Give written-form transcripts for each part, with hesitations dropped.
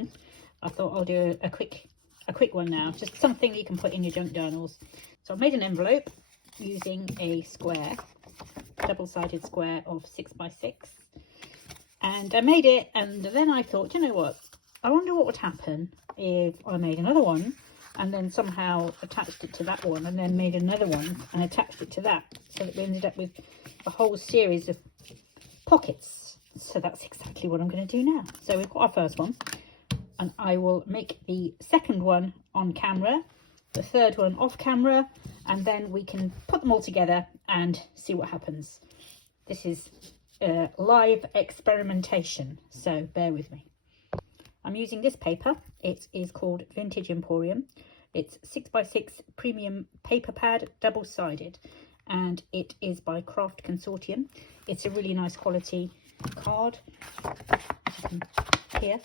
one, I thought I'll do a quick one now, just something you can put in your junk journals. So I've made an envelope using a square, double-sided square of 6x6, and I made it, and then I thought, you know what, I wonder what would happen if I made another one and then somehow attached it to that one, and then made another one and attached it to that, so that we ended up with a whole series of pockets. So that's exactly what I'm going to do now. So we've got our first one, and I will make the second one on camera, the third one off camera, and then we can put them all together and see what happens. This is live experimentation, so bear with me. I'm using this paper. It is called Vintage Emporium. It's 6x6 premium paper pad, double-sided, and it is by Craft Consortium. It's a really nice quality card. Here,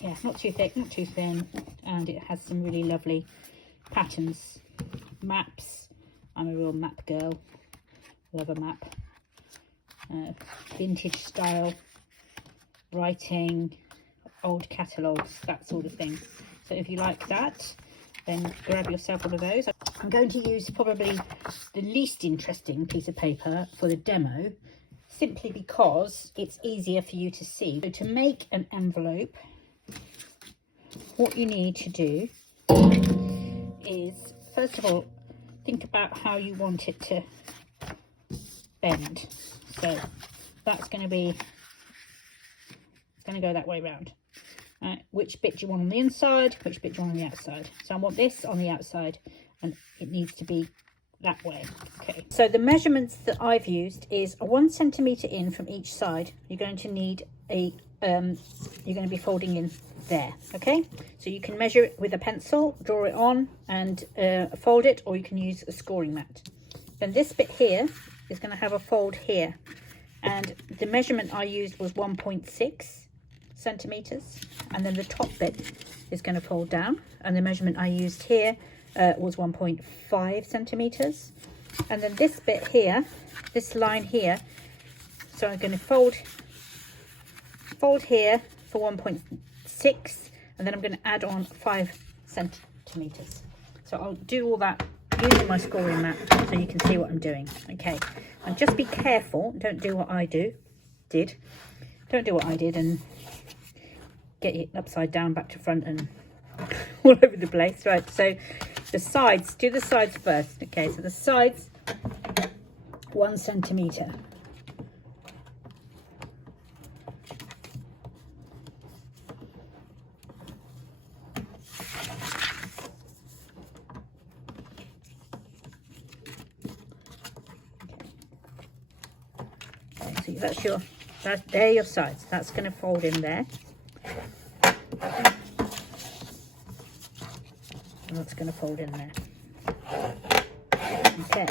yeah, not too thick, not too thin, and it has some really lovely patterns, maps. I'm a real map girl, love a map. Vintage style writing, old catalogues, that sort of thing. So if you like that, then grab yourself one of those. I'm going to use probably the least interesting piece of paper for the demo, simply because it's easier for you to see. So to make an envelope, what you need to do is, first of all, think about how you want it to bend. So that's going to be, it's going to go that way round. Which bit do you want on the inside, which bit do you want on the outside? So I want this on the outside, and it needs to be that way. Okay, so the measurements that I've used is a 1 centimetre in from each side. You're going to need a you're going to be folding in there. Okay, so you can measure it with a pencil, draw it on and fold it, or you can use a scoring mat. Then this bit here is going to have a fold here, and the measurement I used was 1.6 centimeters, and then the top bit is going to fold down, and the measurement I used here was 1.5 centimeters. And then this bit here, this line here, so I'm going to fold here for 1.6, and then I'm going to add on 5 centimeters. So I'll do all that using my scoring mat so you can see what I'm doing. Okay, and just be careful, don't do what I did and get it upside down, back to front, and all over the place. Right, so the sides, do the sides first. Okay, so the sides, 1 centimetre. Okay, so they're your sides. That's going to fold in there. And that's going to fold in there. Okay,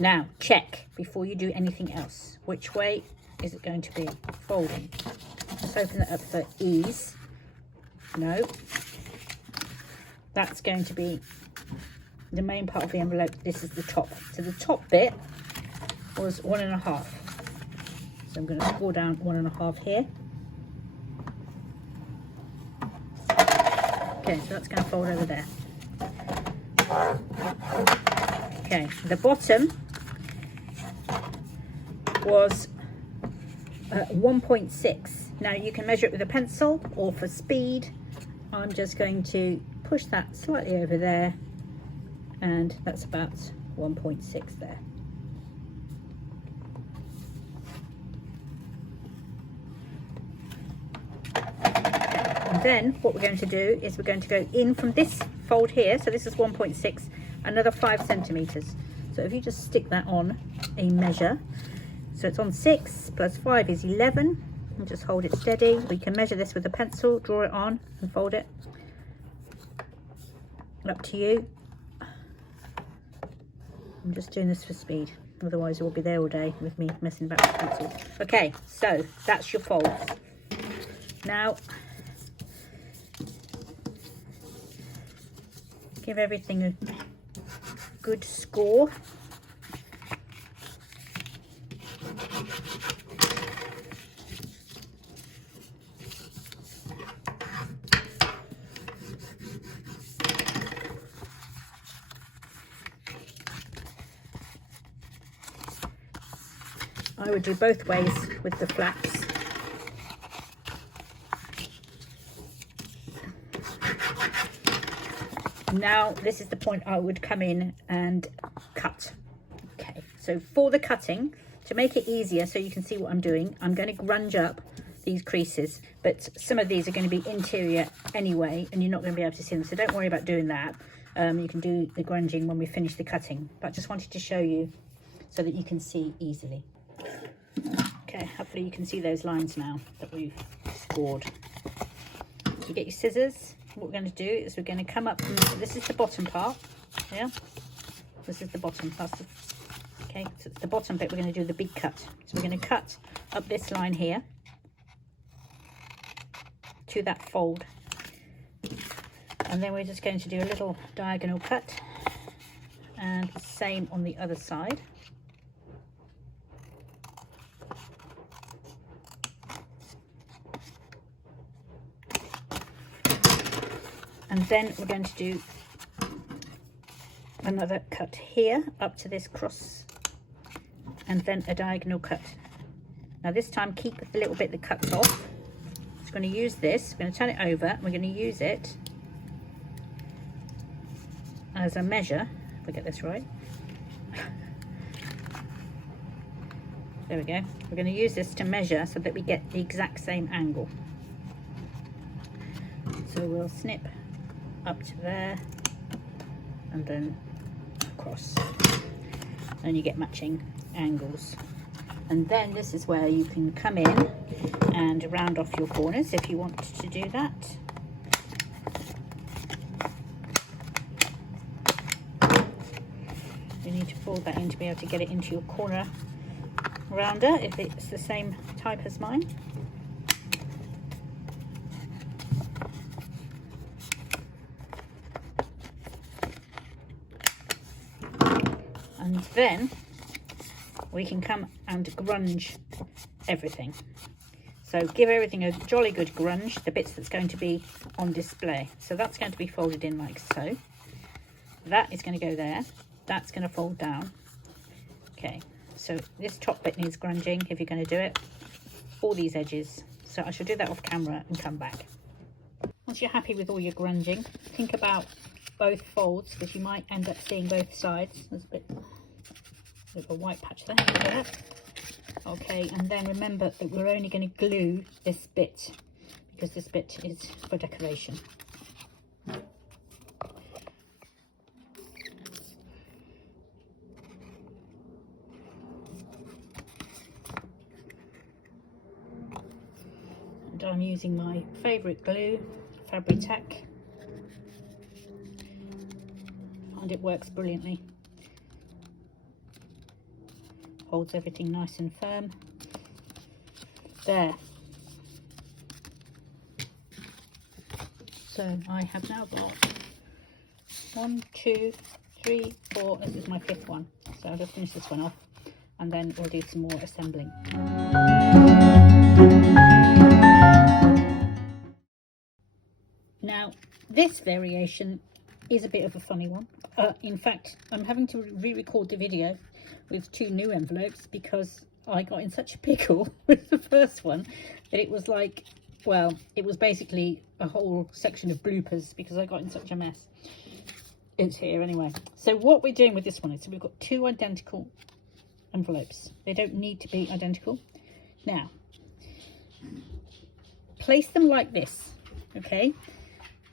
now check before you do anything else. Which way is it going to be folding? Let's open it up for ease. No, that's going to be the main part of the envelope. This is the top. So the top bit was 1.5. So I'm going to score down 1.5 here. Okay, so that's going to fold over there. Okay, the bottom was 1.6. Now you can measure it with a pencil, or for speed, I'm just going to push that slightly over there, and that's about 1.6 there. And then what we're going to do is we're going to go in from this fold here. So this is 1.6, another 5 centimeters. So if you just stick that on a measure, so it's on 6 plus 5 is 11, and just hold it steady. We can measure this with a pencil, draw it on and fold it. Up to you. I'm just doing this for speed, otherwise you'll be there all day with me messing about with pencils. Okay, so that's your folds. Now give everything a good score. I would do both ways with the flaps. Now this is the point I would come in and cut. Okay, so for the cutting, to make it easier so you can see what I'm doing, I'm going to grunge up these creases, but some of these are going to be interior anyway and you're not going to be able to see them, so don't worry about doing that. You can do the grunging when we finish the cutting, but I just wanted to show you so that you can see easily. Okay, hopefully you can see those lines now that we've scored. You get your scissors. What we're going to do is we're going to come up from, this is the bottom part, yeah, this is the bottom, okay, so it's the bottom bit. We're going to do the big cut, so we're going to cut up this line here to that fold, and then we're just going to do a little diagonal cut, and the same on the other side. And then we're going to do another cut here up to this cross, and then a diagonal cut. Now this time keep the little bit that cuts off. Just going to use this, we're going to turn it over, and we're going to use it as a measure, if I get this right. There we go. We're going to use this to measure so that we get the exact same angle. So we'll snip up to there and then across, and you get matching angles. And then this is where you can come in and round off your corners if you want to do that. You need to fold that in to be able to get it into your corner rounder if it's the same type as mine. And then we can come and grunge everything. So give everything a jolly good grunge, the bits that's going to be on display. So that's going to be folded in like so. That is going to go there. That's going to fold down. Okay, so this top bit needs grunging if you're going to do it. All these edges. So I shall do that off camera and come back. Once you're happy with all your grunging, think about both folds, because you might end up seeing both sides. There's a bit of a white patch there. Okay, and then remember that we're only going to glue this bit, because this bit is for decoration. And I'm using my favourite glue, Fabri-Tac. And it works brilliantly. Holds everything nice and firm. There. So I have now got 1, 2, 3, 4. This is my 5th one. So I'll just finish this one off and then we'll do some more assembling. Now this variation is a bit of a funny one. In fact, I'm having to re-record the video with 2 new envelopes because I got in such a pickle with the first one that it was like, well, it was basically a whole section of bloopers because I got in such a mess. It's here anyway. So what we're doing with this one is, so we've got 2 identical envelopes. They don't need to be identical. Now, place them like this, okay?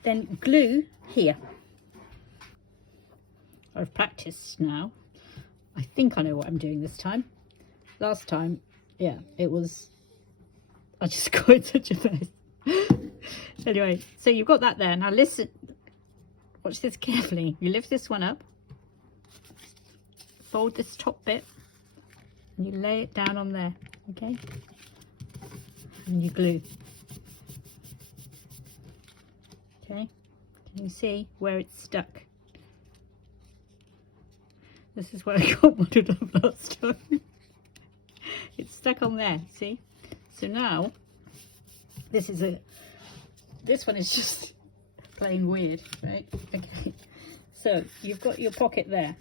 Then glue here. I've practiced now. I think I know what I'm doing this time. Last time, yeah, it was, I just got in such a mess. Anyway, so you've got that there. Now listen, watch this carefully. You lift this one up, fold this top bit, and you lay it down on there, okay? And you glue. Okay, can you see where it's stuck? This is where I got muddled up last time. It's stuck on there, see? So now, this one is just plain weird, right? Okay, so you've got your pocket there,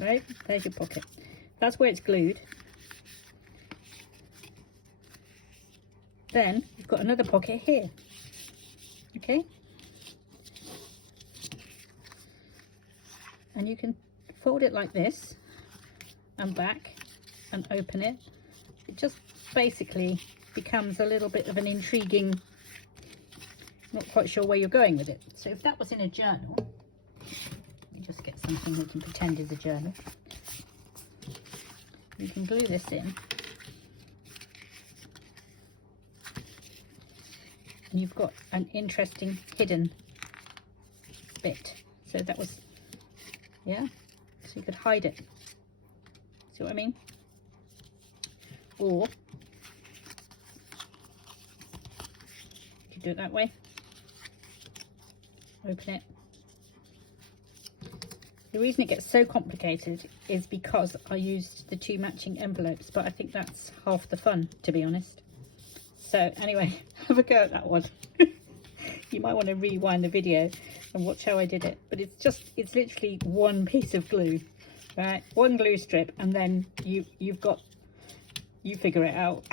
right? There's your pocket. That's where it's glued. then you've got another pocket here. Okay, and you can fold it like this and back and open it. It just basically becomes a little bit of an intriguing, not quite sure where you're going with it. So if that was in a journal, let me just get something we can pretend is a journal. You can glue this in, and you've got an interesting hidden bit. So that was, yeah, so you could hide it. See what I mean? Or you do it that way, open it. The reason it gets so complicated is because I used the 2 matching envelopes, but I think that's half the fun, to be honest. So anyway, have a go at that one. You might want to rewind the video and watch how I did it, but it's literally one piece of glue, right? One glue strip, and then you figure it out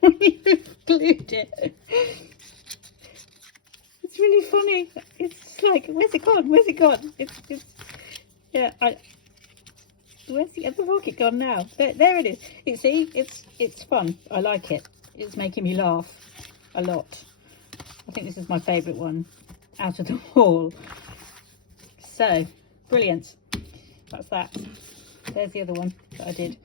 when you've glued it. It's really funny. It's like, where's it gone? Where's it gone? It's yeah. Where's the other pocket gone now? There it is. You see, it's fun. I like it. It's making me laugh a lot. I think this is my favourite one out of the haul. So brilliant. That's that. There's the other one that I did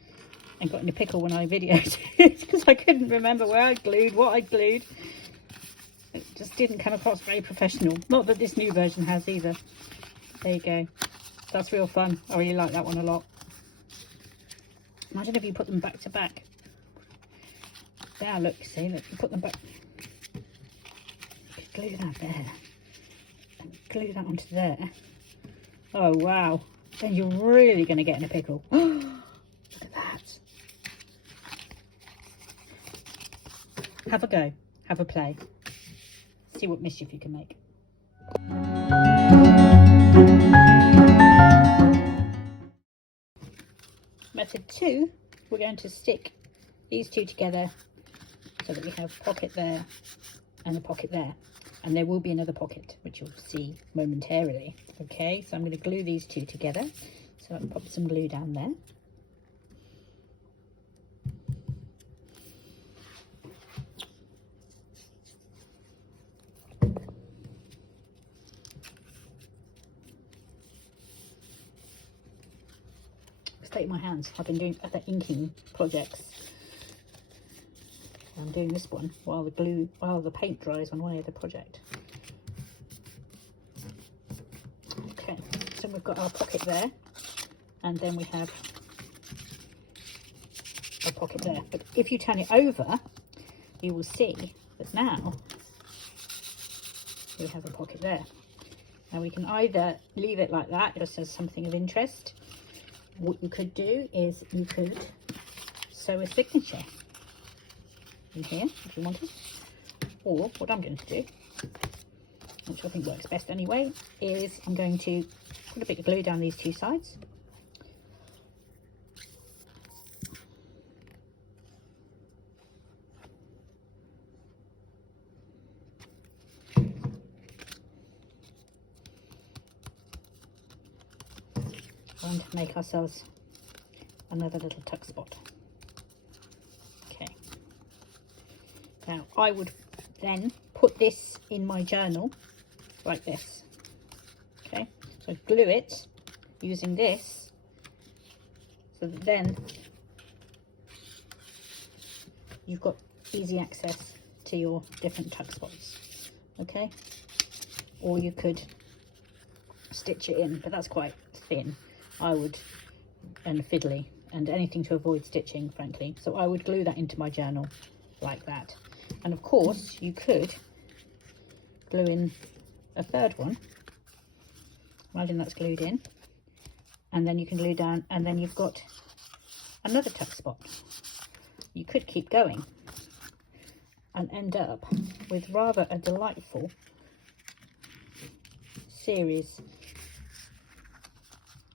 and got in a pickle when I videoed it because I couldn't remember where I glued, what I glued. It just didn't come across very professional. Not that this new version has either. There you go. That's real fun. I really like that one a lot. Imagine if you put them back to back. Now look, see, look, you put them back. Glue that there. And glue that onto there. Oh wow. Then you're really going to get in a pickle. Look at that. Have a go. Have a play. See what mischief you can make. Method 2, we're going to stick these 2 together so that we have a pocket there and a pocket there. And there will be another pocket, which you'll see momentarily. Okay, so I'm going to glue these 2 together. So I'll pop some glue down there. State my hands. I've been doing other inking projects. I'm doing this one while the paint dries on my other project. Okay, so we've got our pocket there, and then we have a pocket there. But if you turn it over, you will see that now we have a pocket there. Now we can either leave it like that, just as something of interest. What you could do is you could sew a signature in here if you wanted, or what I'm going to do, which I think works best anyway, is I'm going to put a bit of glue down these 2 sides. And make ourselves another little tuck spot. Okay. Now I would then put this in my journal like this. Okay, so glue it using this so that then you've got easy access to your different tuck spots. Okay, or you could stitch it in, but that's quite thin, I would, and fiddly, and anything to avoid stitching, frankly. So I would glue that into my journal like that. And of course you could glue in a third one. Imagine that's glued in, and then you can glue down, and then you've got another tuck spot. You could keep going and end up with rather a delightful series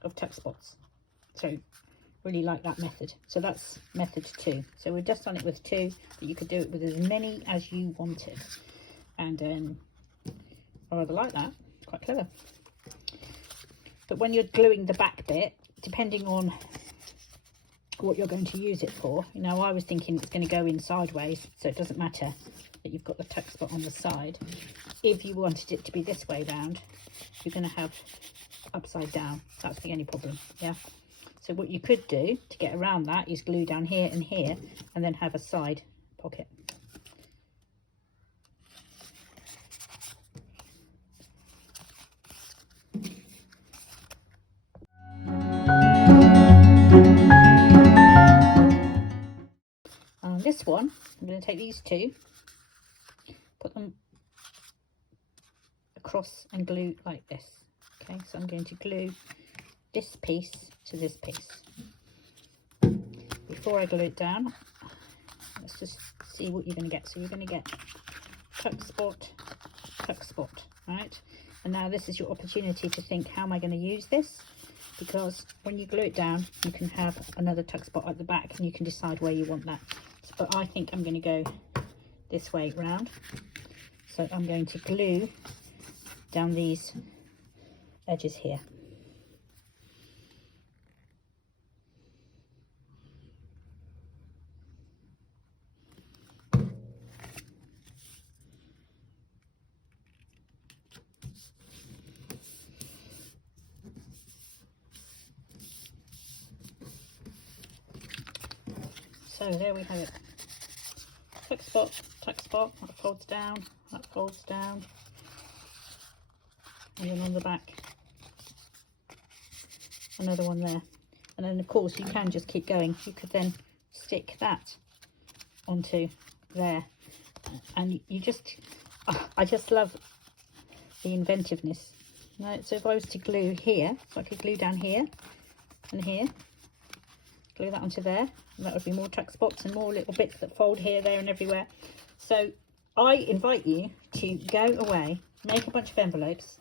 of tuck spots. So really like that method. So that's method 2. So we've just done it with 2, but you could do it with as many as you wanted. And I rather like that. Quite clever. But when you're gluing the back bit, depending on what you're going to use it for, you know, I was thinking it's going to go in sideways, so it doesn't matter that you've got the tuck spot on the side. If you wanted it to be this way round, you're going to have upside down. That's the only problem. Yeah. So what you could do to get around that is glue down here and here, and then have a side pocket. This one, I'm going to take these 2, put them across and glue like this. Okay, so I'm going to glue this piece to this piece. Before I glue it down, let's just see what you're going to get. So you're going to get tuck spot, right? And now this is your opportunity to think, how am I going to use this? Because when you glue it down, you can have another tuck spot at the back, and you can decide where you want that. But I think I'm going to go this way round. So I'm going to glue down these edges here. So there we have it. Tuck spot, that folds down, and then on the back, another one there. And then of course you can just keep going. You could then stick that onto there, and you just, I just love the inventiveness. Right, so if I was to glue here, so I could glue down here and here, glue that onto there, and that would be more tuck spots and more little bits that fold here, there and everywhere. So I invite you to go away, make a bunch of envelopes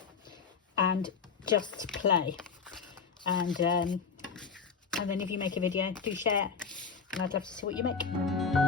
and just play. And then if you make a video, do share, and I'd love to see what you make.